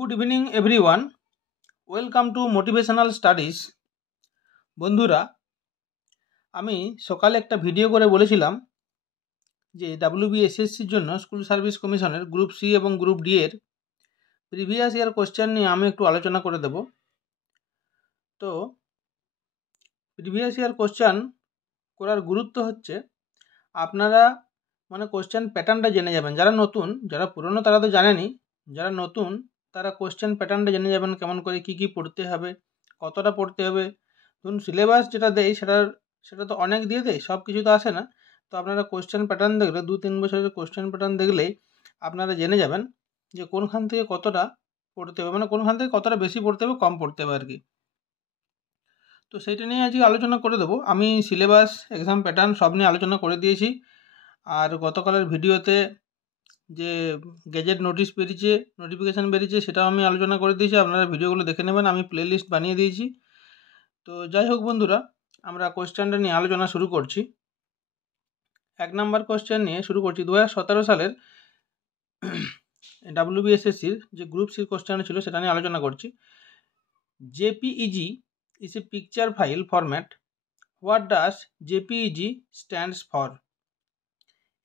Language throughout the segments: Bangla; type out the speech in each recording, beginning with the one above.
Good evening everyone, welcome to motivational studies. বন্ধুরা, আমি সকালে একটা ভিডিও করে বলেছিলাম যে WBSSCর জন্য স্কুল সার্ভিস কমিশনের গ্রুপ সি এবং গ্রুপ ডি এর প্রিভিয়াস ইয়ার কোশ্চেন নিয়ে আমি একটু আলোচনা করে দেব। তো প্রিভিয়াস ইয়ার কোশ্চেন করার গুরুত্ব হচ্ছে আপনারা কোশ্চেন প্যাটার্নটা জেনে যাবেন। যারা নতুন, যারা পুরনো তারা তো জানেনই, যারা নতুন তারা কোশ্চেন প্যাটার্নটা জেনে যাবেন, কেমন করে কী পড়তে হবে, কতটা পড়তে হবে। ধরুন সিলেবাস যেটা দেয় সেটা তো অনেক দিয়ে দেয়, সব কিছু তো আসে না। তো আপনারা কোশ্চেন প্যাটার্ন দেখলে 2-3 বছরের কোশ্চেন প্যাটার্ন দেখলেই আপনারা জেনে যাবেন যে কোনখান থেকে কতটা পড়তে হবে, কোনখান থেকে কতটা বেশি পড়তে হবে, কম পড়তে হবে আর কি। তো সেইটা নিয়ে আজকে আলোচনা করে দেবো। আমি সিলেবাস, এক্সাম প্যাটার্ন সব নিয়ে আলোচনা করে দিয়েছি। আর গতকালের ভিডিওতে যে গেজেট নোটিফিকেশান বেরিয়েছে সেটাও আমি আলোচনা করে দিয়েছি, আপনারা ভিডিওগুলো দেখে নেবেন, আমি প্লে লিস্ট বানিয়ে দিয়েছি। তো যাই হোক বন্ধুরা, আমরা কোশ্চেনটা নিয়ে আলোচনা শুরু করছি। 1 নম্বর কোশ্চেন নিয়ে শুরু করছি। 2017 সালের WBSSCর যে গ্রুপ সির কোশ্চেন ছিল সেটা নিয়ে আলোচনা করছি। JPEG is a picture file format. What does JPEG stands for?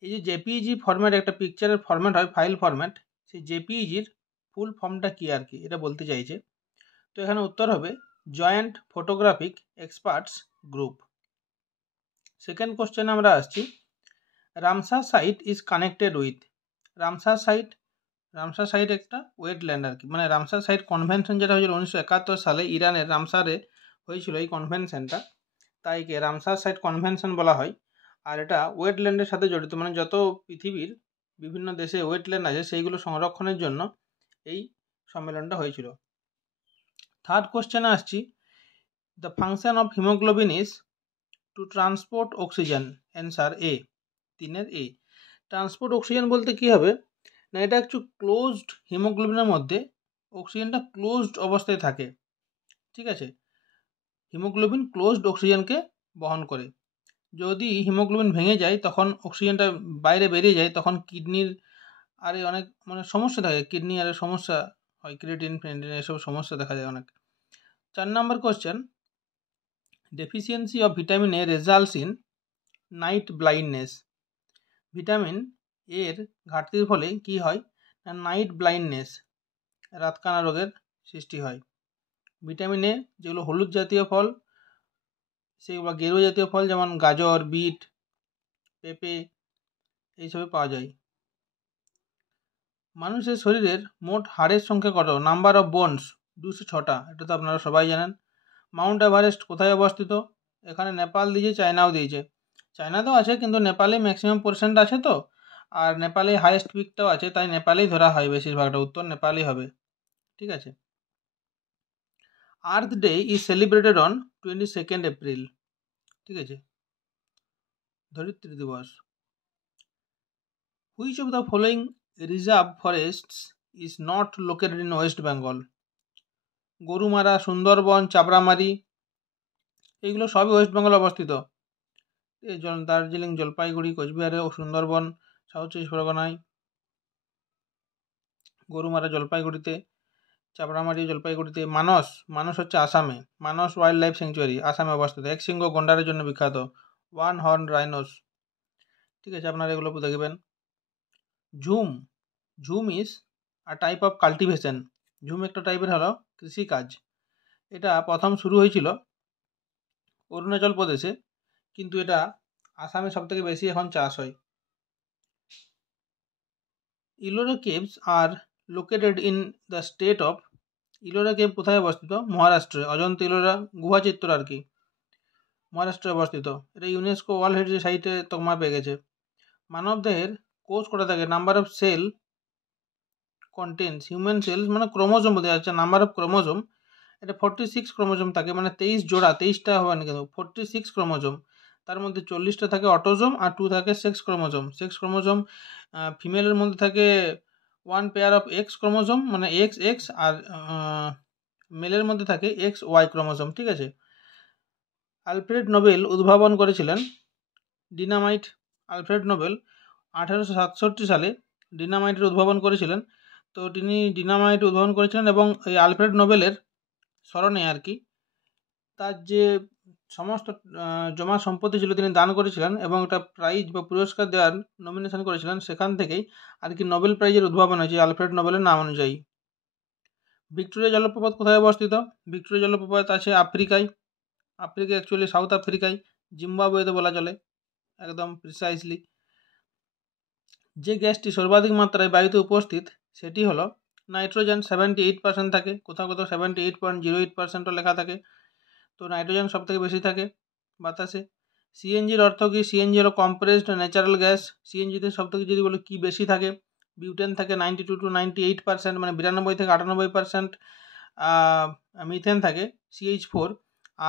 এই যে JPEG ফরম্যাট, একটা পিকচারের ফরম্যাট হয়, ফাইল ফরম্যাট, সেই JPEGর ফুল ফর্মটা কী আর কি এটা বলতে চাইছে। তো এখানে উত্তর হবে joint photographic experts group. Second question আমরা আসছি। Ramsar site is connected with. Ramsar site একটা ওয়েটল্যান্ড আর কি, রামসার সাইট কনভেনশন যেটা হয়েছিল 1971 সালে ইরানের রামসারে হয়েছিল এই কনভেনশনটা, তাই কে রামসার সাইট কনভেনশন বলা হয়। আর এটা ওয়েটল্যান্ডের সাথে জড়িত, যত পৃথিবীর বিভিন্ন দেশে ওয়েটল্যান্ড আছে সেইগুলো সংরক্ষণের জন্য এই সম্মেলনটা হয়েছিল। থার্ড কোশ্চেনে আসছি। The function of haemoglobin is to transport oxygen. Answer A, 3-এর এ। ট্রান্সপোর্ট অক্সিজেন বলতে কী হবে না, এটা একটু ক্লোজড, হিমোগ্লোবিনের মধ্যে অক্সিজেনটা ক্লোজড অবস্থায় থাকে, ঠিক আছে। হিমোগ্লোবিন ক্লোজড অক্সিজেনকে বহন করে। যদি হিমোগ্লোবিন ভেঙে যায় তখন অক্সিজেনটা বাইরে বেরিয়ে যায়, তখন কিডনির আরে অনেক সমস্যা থাকে, কিডনি আরে সমস্যা হয়, ক্রিয়েটিন এসব সমস্যা দেখা যায় অনেক। 4 number question. Deficiency of vitamin A results in night blindness. Vitamin এর ঘাটতির ফলে কি হয় না, নাইট ব্লাইন্ডনেস, রাতকানা রোগের সৃষ্টি হয়। ভিটামিন এ যেগুলো হলুদ জাতীয় ফল, সেগুলো গেরুয়া জাতীয় ফল, যেমন গাজর, বিট, পেঁপে, এইসবে পাওয়া যায়। মানুষের শরীরের মোট হাড়ের সংখ্যা কত? নাম্বার অফ বোনস 206টা, এটা তো আপনারা সবাই জানেন। মাউন্ট এভারেস্ট কোথায় অবস্থিত? এখানে নেপাল দিয়েছে, চায়নাও দিয়েছে। চায়নাতেও আছে কিন্তু নেপালে ম্যাক্সিমাম পার্সেন্ট আছে, তো আর নেপালে হাইয়েস্ট পিকটাও আছে, তাই নেপালেই ধরা হয় বেশিরভাগটা, উত্তর নেপালই হবে, ঠিক আছে। Earth day is celebrated on 22 April, ঠিক আছে, ধরিত্রী দিবস। Which of the following reserve forests is not located in West Bengal? Gorumara, Sundarban, Chapramari, এইগুলো সবই ওয়েস্ট বেঙ্গল অবস্থিত। দার্জিলিং, জলপাইগুড়ি, কোচবিহারে ও সুন্দরবন সাউথ 24 পরগনায়, গরুমারা জলপাইগুড়িতে, চাপড়ামারি জলপাইগুড়িতে। মানস হচ্ছে আসামে, মানস ওয়াইল্ড লাইফ স্যাংচুয়ারি আসামে অবস্থিত, একশৃঙ্গ গন্ডারের জন্য বিখ্যাত, 1 হর্ন রাইনোস, ঠিক আছে, আপনারা এগুলো দেখবেন। Jhum is a type of cultivation. Jhum একটা টাইপের হলো কৃষিকাজ। এটা প্রথম শুরু হয়েছিল অরুণাচল প্রদেশে, কিন্তু এটা আসামে সবথেকে বেশি এখন চাষ হয়। Ellora caves are located in the state of. Ellora cave কোথায় অবস্থিত? মহারাষ্ট্রে, অজন্তা ইলোরা গুহাচিত্র আর কি, মহারাষ্ট্রে অবস্থিত। এটা ইউনেস্কো ওয়ার্ল্ড হেরিটেজ সাইটে তকমা পেয়ে গেছে। মানবদেহের কোষ কটা থাকে? Number of cell contains human cells, chromosome বলতে যাচ্ছে, নাম্বার অফ ক্রোমোজোম, এটা 46 ক্রোমোজোম থাকে, 23 জোড়া, 23টা হবে না কিন্তু 46 ক্রোমোজোম। তার মধ্যে 40টা থাকে অটোজোম আর 2 থাকে সেক্স ক্রোমোজোম। সেক্স ক্রোমোজোম ফিমেলের মধ্যে থাকে 1 pair of x chromosome, XX, আর মেলের মধ্যে থাকে XY ক্রোমোজোম, ঠিক আছে। আলফ্রেড নোবেল উদ্ভাবন করেছিলেন ডিনামাইট। আলফ্রেড নোবেল 1867 সালে ডিনামাইটের উদ্ভাবন করেছিলেন। তো তিনি ডিনামাইট উদ্ভাবন করেছিলেন এবং এই আলফ্রেড নোবেলের স্মরণে আর কি তার যে সমস্ত জমা সম্পত্তি ছিল তিনি দান করেছিলেন এবং একটা প্রাইজ বা পুরস্কার দেওয়ার নমিনেশন করেছিলেন, সেখান থেকেই আর কি নোবেল প্রাইজের উদ্ভাবন হয়েছে আলফ্রেড নোবেলের নাম অনুযায়ী। ভিক্টোরিয়া জলপ্রপাত কোথায় অবস্থিত? ভিক্টোরিয়া জলপ্রপাত আছে আফ্রিকায়, অ্যাকচুয়ালি সাউথ আফ্রিকায়, জিম্বাবুয়েতে বলা চলে একদম প্রিসাইসলি। যে গ্যাসটি সর্বাধিক মাত্রায় বায়ুতে উপস্থিত সেটি হলো নাইট্রোজেন, 78% থাকে, কোথাও কোথাও 78.08%ও লেখা থাকে। তো নাইট্রোজেন সব থেকে বেশি থাকে বাতাসে। সিএনজির অর্থ কি? সিএনজি হলো কম্প্রেসড ন্যাচারাল গ্যাস। সিএনজিতে সব থেকে যদি বলো কী বেশি থাকে, বিউটেন থাকে 92 to 98%, মানে 92 থেকে 98%। মিথেন থাকে CH4,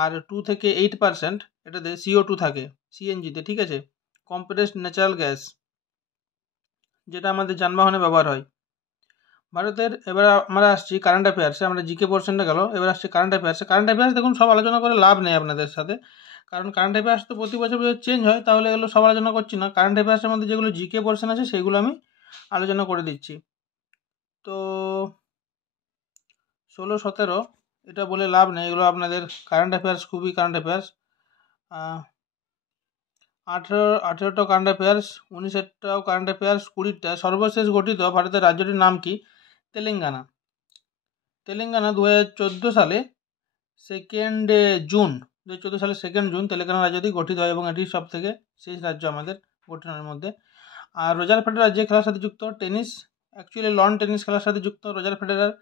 আর 2 থেকে 8% এটাতে CO2 থাকে সিএনজিতে, ঠিক আছে। কম্প্রেসড ন্যাচারাল গ্যাস যেটা আমাদের যানবাহনে ব্যবহার হয়। ভারতের, এবার আমরা আসছি কারেন্ট অ্যাফেয়ার্সে, আমরা জিকে পোর্শনটা গেল, এবার আসছি কারেন্ট অ্যাফেয়ার্সে। কারেন্ট অ্যাফেয়ার্স দেখুন সব আলোচনা করে লাভ নেই আপনাদের সাথে, কারণ কারেন্ট অ্যাফেয়ার্স তো প্রতি বছর চেঞ্জ হয়, তাহলে এগুলো সব আলোচনা করছি না। কারেন্ট অ্যাফেয়ার্সের মধ্যে যেগুলো জিকে পোর্শন আছে সেগুলো আমি আলোচনা করে দিচ্ছি। তো 16-17 এটা বলে লাভ নেই, এগুলো আপনাদের কারেন্ট অ্যাফেয়ার্স, খুবই কারেন্ট অ্যাফেয়ার্স। 18টা কারেন্ট অ্যাফেয়ার্স, 19টাও কারেন্ট অ্যাফেয়ার্স, 20টা। সর্বশেষ গঠিত ভারতের রাজ্যটির নাম কি? তেলেঙ্গানা। তেলেঙ্গানা 2014 সালে 2 জুন 2014 সালে 2 জুন তেলেঙ্গানা রাজ্যটি গঠিত হয় এবং এটি সব থেকে শেষ রাজ্য আমাদের গঠনের মধ্যে। আর রোজার ফেডারার যে খেলার সাথে যুক্ত, টেনিস, অ্যাকচুয়ালি লন টেনিস খেলার সাথে যুক্ত রোজার ফেডারার।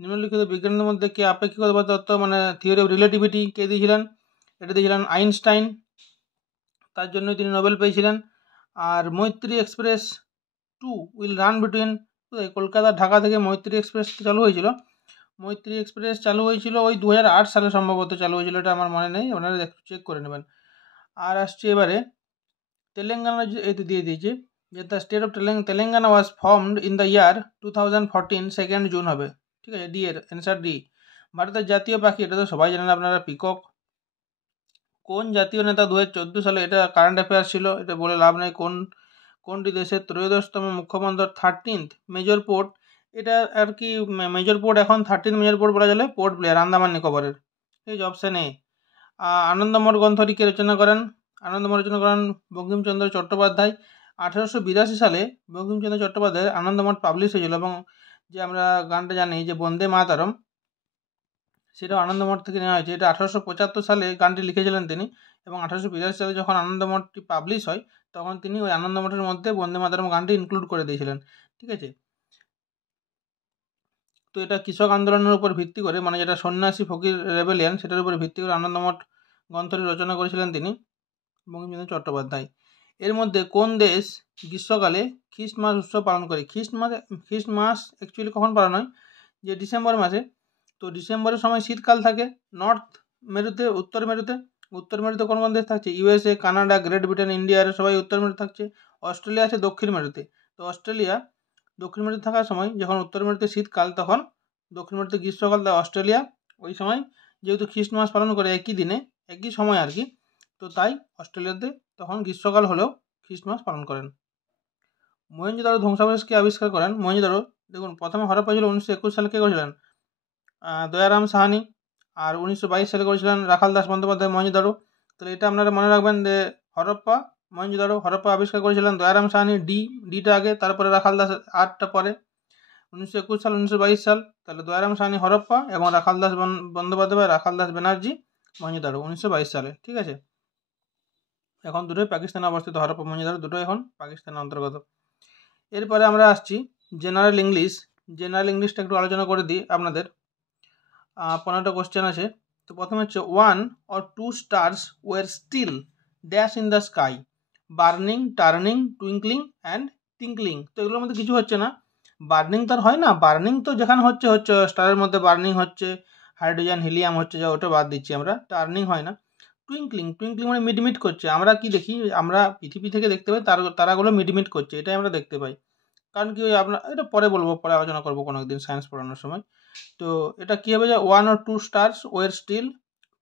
নিম্নলিখিত বিজ্ঞানের মধ্যে কে আপেক্ষিকতা তত্ত্ব মানে থিওরি অফ রিলেটিভিটি কে দিয়েছিলেন? এটা দিয়েছিলেন আইনস্টাইন, তার জন্য তিনি নোবেল পেয়েছিলেন। আর মৈত্রী express 2 will run between, Kolkata Dhaka থেকে মৈত্রী এক্সপ্রেস চালু হয়েছিল। মৈত্রী এক্সপ্রেস চালু হয়েছিল ওই 2008 সালে সম্ভবত চালু হয়েছিল, এটা আমার মনে নেই, আপনারা একটু চেক করে নেবেন। আর আসছে এবারে তেলেঙ্গানা, এতে দিয়ে দিয়েছি যে the state of Telangana was formed in the year 2014, 2 June হবে, ঠিক আছে। ডি এর অ্যান্সার ডি। ভারতের জাতীয় পাখি, এটা তো সবাই জানেন আপনারা, পিকক। কোন জাতীয় নেতা 2014 সালে, এটা কারেন্ট অ্যাফেয়ার্স ছিল, এটা বলে লাভ নেই, কোনটি দেশের 13তম মুখ্য বন্দর 13th মেজর পোর্ট? এটা আর কি মেজর পোর্ট এখন 13th মেজর পোর্ট বলা চলে পোর্ট ব্লেয়ার, আন্দামান নিকোবরের। এই অপশান এ। আনন্দমঠ গ্রন্থটি কে রচনা করেন? আনন্দমঠ রচনা করেন বঙ্কিমচন্দ্র চট্টোপাধ্যায়। 1882 সালে বঙ্কিমচন্দ্র চট্টোপাধ্যায়ের আনন্দমঠ পাবলিশ হয়েছিল এবং যে আমরা গানটা জানি যে বন্দে মাতরম, সেটাও আনন্দমঠ থেকে নেওয়া হয়েছে। এটা 1875 সালে গানটি লিখেছিলেন তিনি এবং 1882 সালে যখন আনন্দমঠটি পাবলিশ হয় তখন তিনি ওই আনন্দমঠের মধ্যে বন্দে মাতরম গানটি ইনক্লুড করে দিয়েছিলেন, ঠিক আছে। তো এটা কৃষক আন্দোলনের উপর ভিত্তি করে, মানে যেটা সন্ন্যাসী ফকির রেবেলিয়ান, সেটার উপর ভিত্তি করে আনন্দমঠ গ্রন্থটি রচনা করেছিলেন তিনি, বঙ্কিমচন্দ্র চট্টোপাধ্যায়। এর মধ্যে কোন দেশ গ্রীষ্মকালে খ্রিস্টমাস উৎসব পালন করে? খ্রিস্টমাস অ্যাকচুয়ালি কখন পালন হয়? যে ডিসেম্বর মাসে। তো ডিসেম্বরের সময় শীতকাল থাকে নর্থ মেরুতে, উত্তর মেরুতে কোন কোন দেশ থাকছে? USA, Canada, great Britain, India, এর সবাই উত্তর মেরুতে থাকছে। অস্ট্রেলিয়া আছে দক্ষিণ মেরুতে। তো অস্ট্রেলিয়া দক্ষিণ মেরুতে থাকার সময় যখন উত্তর মেরুতে শীতকাল তখন দক্ষিণ মেরুতে গ্রীষ্মকাল, তাই অস্ট্রেলিয়া ওই সময় যেহেতু খ্রিস্টমাস পালন করে একই দিনে একই সময় আর কি, তো তাই অস্ট্রেলিয়াতে তখন গ্রীষ্মকাল হলেও খ্রিস্টমাস পালন করেন। মহেঞ্জোদারো ধ্বংসাবশেষকে আবিষ্কার করেন? মহেঞ্জোদারো, দেখুন প্রথমে হরপ্পা ছিল 1921 সালে, কে করেছিলেন? দয়ারাম সাহানি। আর 1922 সালে করেছিলেন রাখাল দাস বন্দ্যোপাধ্যায় মহেঞ্জোদারো। তাহলে এটা আপনারা মনে রাখবেন যে হরপ্পা, মহেঞ্জোদারো, হরপ্পা আবিষ্কার করেছিলেন দয়ারাম সাহানি, ডিটা আগে, তারপরে রাখাল দাস আরটা পরে। 1921 সাল, 1922 সাল, তাহলে দয়ারাম সাহানি হরপ্পা এবং রাখাল দাস বন্দ্যোপাধ্যায়, রাখাল দাস ব্যানার্জি মহেঞ্জোদারো 1922 সালে, ঠিক আছে। এখন দুটোই পাকিস্তানে অবস্থিত, হরপ্পা মহেঞ্জোদারো দুটোই এখন পাকিস্তানের অন্তর্গত। এরপরে আমরা আসছি জেনারেল ইংলিশটা একটু আলোচনা করে দিই আপনাদের। 15টা কোশ্চেন আছে। তো প্রথমে হচ্ছে 1 or 2 stars were still dash in the sky, burning, turning, twinkling and tinkling. তো এগুলোর মধ্যে কিছু হচ্ছে না। বার্নিং তো আর হয় না, বার্নিং তো যেখানে হচ্ছে স্টারের মধ্যে বার্নিং হচ্ছে, হাইড্রোজেন হিলিয়াম হচ্ছে, যা ওটা বাদ দিচ্ছি আমরা, টার্নিং হয় না। টুইঙ্কলিং মানে মিটমিট করছে, আমরা কি দেখি, আমরা পৃথিবী থেকে দেখতে পাই তারাগুলো মিটমিট করছে, এটাই আমরা দেখতে পাই। কারণ কি, আপনার এটা পরে বলবো, পরে আলোচনা করবো কোনো একদিন সায়েন্স পড়ানোর সময়। তো এটা কী হবে যে 1 or 2 stars were still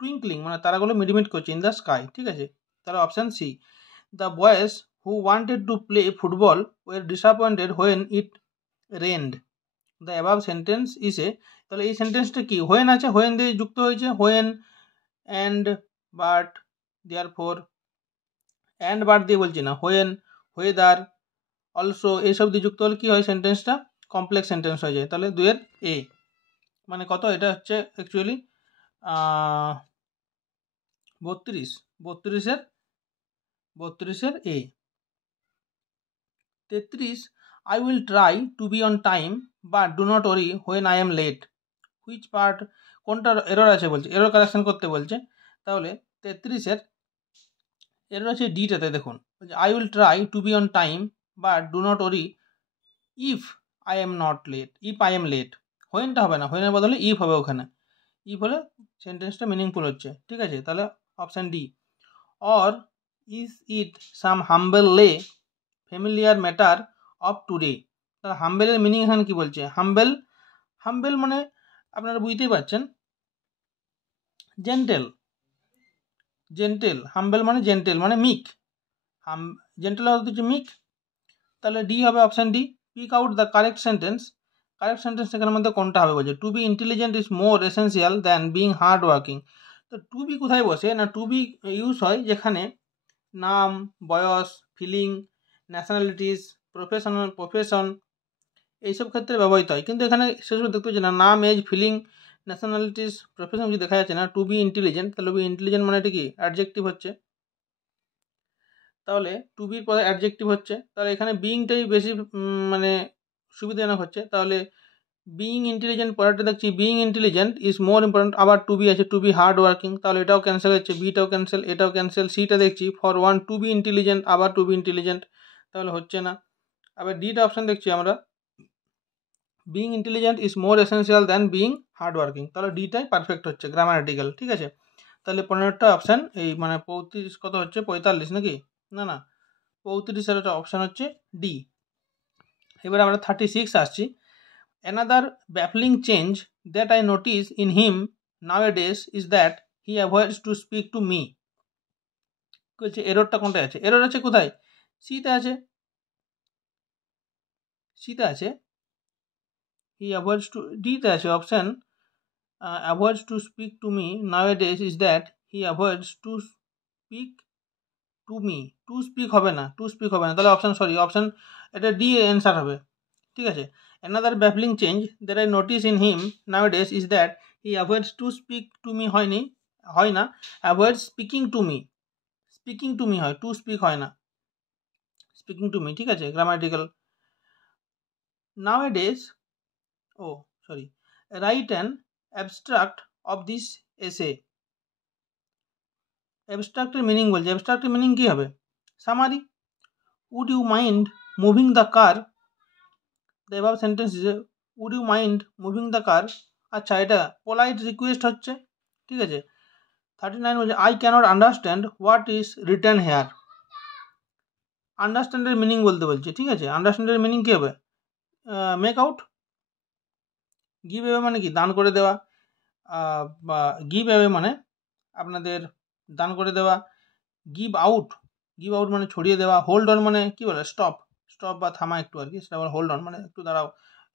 twinkling, মানে তারাগুলো মিটমিট করছে ইন দ্য স্কাই, ঠিক আছে। তাহলে option C. The boys who wanted to play football were disappointed when it rained, the above sentence is A, তাহলে এই সেন্টেন্সটা কি হোয়েন আছে, হোয়েন দিয়ে যুক্ত হয়েছে, when and but, therefore and but দিয়ে বলছি না, হোয়েন, ওয়েদার, অলসো এইসব দিয়ে যুক্ত হলে কী হয় সেন্টেন্সটা কমপ্লেক্স সেন্টেন্স হয়ে যায়। তাহলে 2 এর এ মানে কত, এটা হচ্ছে actually 32, 32-এর A. 33, I will try to be on time but do not worry when I am late. Which part, কোনটা এরর আছে বলছে, এরর কারেকশন করতে বলছে। তাহলে 33-এর এরর আছে ডিটাতে, দেখুন I will try to be on time but do not worry if I am not late, if I am late, হোয়েনটা হবে না, হোয়েনের বদলে ইফ হবে ওখানে, ইফ হলে সেন্টেন্সটা মিনিংফুল হচ্ছে, ঠিক আছে। তাহলে option D. Or is it some humble লে ফ্যামিলিয়ার ম্যাটার অফ টুডে, তাহলে হাম্বেলের মিনিং এখানে কী বলছে, হাম্বেল, হাম্বেল মানে আপনারা বুঝতেই পারছেন জেন্টেল, জেন্টেল, হাম্বেল মানে জেন্টেল মানে মিক, জেন্টেল অর্থ হচ্ছে মিক। তাহলে ডি হবে option D. Pick out the correct sentence, correct sentence এখানের মধ্যে কোনটা হবে বলছে, to be intelligent is more essential than being hard working. তো টু বি কোথায় বসে না, টু বি ইউজ হয় যেখানে নাম, বয়স, ফিলিং, ন্যাশনালিটিস, প্রফেশন এইসব ক্ষেত্রে ব্যবহৃত হয়, কিন্তু এখানে সেসব দেখতে পাচ্ছি না, নাম, এজ, ফিলিং, ন্যাশনালিটিস, প্রফেশন কিছু দেখা যাচ্ছে না। টু বি ইন্টেলিজেন্ট, তাহলে বি ইন্টেলিজেন্ট মানে এটা কি অ্যাডজেক্টিভ হচ্ছে, তাহলে টু বির পরে অ্যাডজেক্টিভ হচ্ছে, তাহলে এখানে বিইংটাই বেশি মানে সুবিধাজনক হচ্ছে। তাহলে বিইং ইন্টেলিজেন্ট পরেরটা দেখছি, being intelligent is more important, আবার টু বি আছে, টু বি হার্ড ওয়ার্কিং, তাহলে এটাও ক্যান্সেল হচ্ছে, বিটাও ক্যান্সেল, এটাও ক্যান্সেল, সিটা দেখছি for one to be intelligent, আবার টু বি ইন্টেলিজেন্ট, তাহলে হচ্ছে না। আবার ডিটা অপশান দেখছি আমরা, being intelligent is more essential than being hard working, তাহলে ডিটাই পারফেক্ট হচ্ছে গ্রামাটিক্যাল, ঠিক আছে। তাহলে 15টা অপশান এই মানে 35 কত হচ্ছে 45 নাকি, না না 35-এর অপশান হচ্ছে ডি। এবার আমরা 36 আসছি। Another baffling change that I notice in him nowadays is that he avoids to speak to me. বলছে এররটা কোনটায় আছে, এরর আছে কোথায়, সিতে আছে, সিতে আছে, হি অ্যাভয়েডস টু, ডিতে আছে option avoids to speak to me nowadays is that he avoids to speak to me, to speak হবে না, টু স্পিক হবে না, তাহলে অপশান সরি অপশান এটা ডি অ্যান্সার হবে, ঠিক আছে। Another baffling change that I notice in him nowadays is that he avoids to speak to me, হয়নি, হয় না, avoid speaking to me, speaking to me হয়, টু স্পিক হয় না, স্পিকিং টু মি, ঠিক আছে grammatical. Nowadays, oh sorry, write an abstract of this essay, অ্যাবস্ট্রাক্টের মিনিং বলছে, অ্যাবস্ট্রাক্টের মিনিং কী হবে, summary. Would you mind moving the car, the above sentence is would you mind moving the car, আচ্ছা এটা পোলাইট রিকোয়েস্ট হচ্ছে, ঠিক আছে। 39 বলছে I cannot understand what is written here, আন্ডারস্ট্যান্ডের মিনিং বলতে বলছে, ঠিক আছে। আন্ডারস্ট্যান্ডের মিনিং কী হবে, মেক আউট। গিভ অ্যাওয়ে মানে কি দান করে দেওয়া, বা গিভ অ্যাওয়ে মানে আপনাদের দান করে দেওয়া, গিভ আউট, গিভ আউট মানে ছড়িয়ে দেওয়া, হোল্ড অন মানে কি বলে স্টপ, স্টপ বা থামা একটু আর কি, সেটা আবার হোল্ড অন মানে একটু দাঁড়াও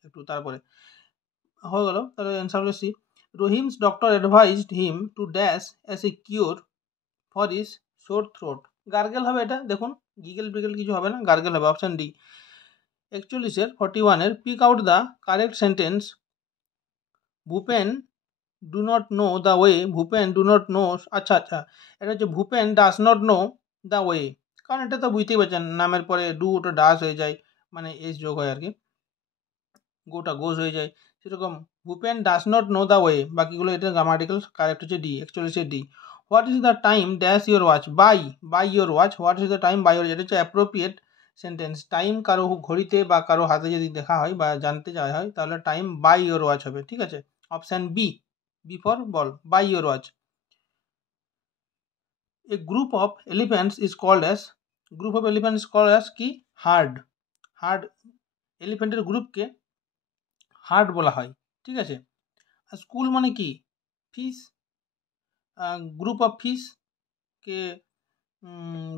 একটু, তারপরে হয়ে গেল। তাহলে অ্যান্সার হলো C. Rahim's doctor advised him to dash as a cure for his sore throat, gargle হবে এটা, দেখুন গিগেল বিগেল কিছু হবে না, গার্গেল হবে অপশান ডি। 41-এর 41-এর pick out the correct sentence, Bhupen do not know the way, Bhupen do not know, আচ্ছা আচ্ছা এটা হচ্ছে Bhupen does not know the way, কারণ এটা তো বুঝতেই পারছেন নামের পরে ডু ওটা ডাস হয়ে যায়, মানে এস যোগ হয় আর কি, গোটা গোজ হয়ে যায়, সেরকম Bhupen does not know the way, বাকিগুলো এটা গ্রামাটিক্যাল কারেক্ট হচ্ছে ডি, 41-এর D. What is the time dash your watch, by your watch, what is the time by your, এটা হচ্ছে অ্যাপ্রোপ্রিয়েট সেন্টেন্স, টাইম কারো ঘড়িতে বা কারো হাতে যদি দেখা হয় বা জানতে চাওয়া হয় তাহলে টাইম বাই ইউর ওয়াচ হবে, ঠিক আছে। Option B, B for ball, by your watch. A group of elephants is called as, group of elephants called as কি, হার্ড, হার্ড, এলিফ্যান্টের গ্রুপকে হার্ড বলা হয়, ঠিক আছে। স্কুল মানে কি ফিশ, গ্রুপ অফ ফিশকে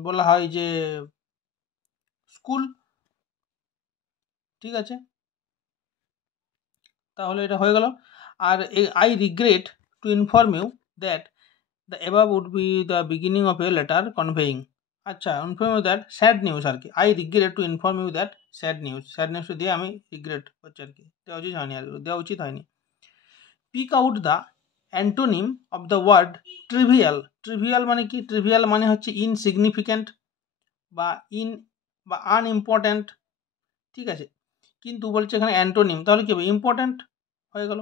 বলা হয় যে স্কুল, ঠিক আছে। তাহলে এটা হয়ে গেল। আর I regret to inform you that the above would be the beginning of a letter conveying, আচ্ছা inform you that sad news আর কি, I regret to inform you that sad নিউজটা দিয়ে আমি রিগ্রেট করছি আর কি, দেওয়া উচিত হয়নি। Pick out the antonym of the word trivial মানে কি? ট্রিভিয়াল মানে হচ্ছে ইনসিগনিফিক্যান্ট বা আনইম্পর্ট্যান্ট, ঠিক আছে। কিন্তু বলছে এখানে অ্যান্টোনিম, তাহলে কি হবে? ইম্পর্ট্যান্ট হয়ে গেল।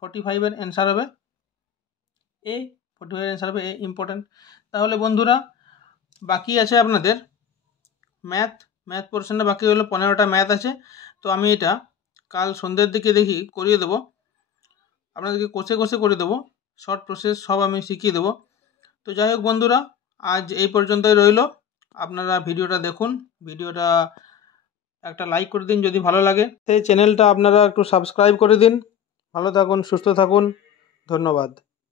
45-এর অ্যান্সার হবে এ, 45-এর অ্যান্সার হবে এ, ইম্পর্ট্যান্ট। তাহলে বন্ধুরা বাকি আছে আপনাদের ম্যাথ পোর্শনটা বাকি হলো, 15টা ম্যাথ আছে। তো আমি এটা কাল সন্ধ্যের দিকে করিয়ে দেবো, আপনাদেরকে কষে করে দেবো, শর্ট প্রসেস সব আমি শিখিয়ে দেবো। তো যাই হোক বন্ধুরা, আজ এই পর্যন্তই রইল। আপনারা ভিডিওটা দেখুন, ভিডিওটা একটা লাইক করে দিন যদি ভালো লাগে, সেই চ্যানেলটা আপনারা একটু সাবস্ক্রাইব করে দিন। ভালো থাকুন, সুস্থ থাকুন, ধন্যবাদ।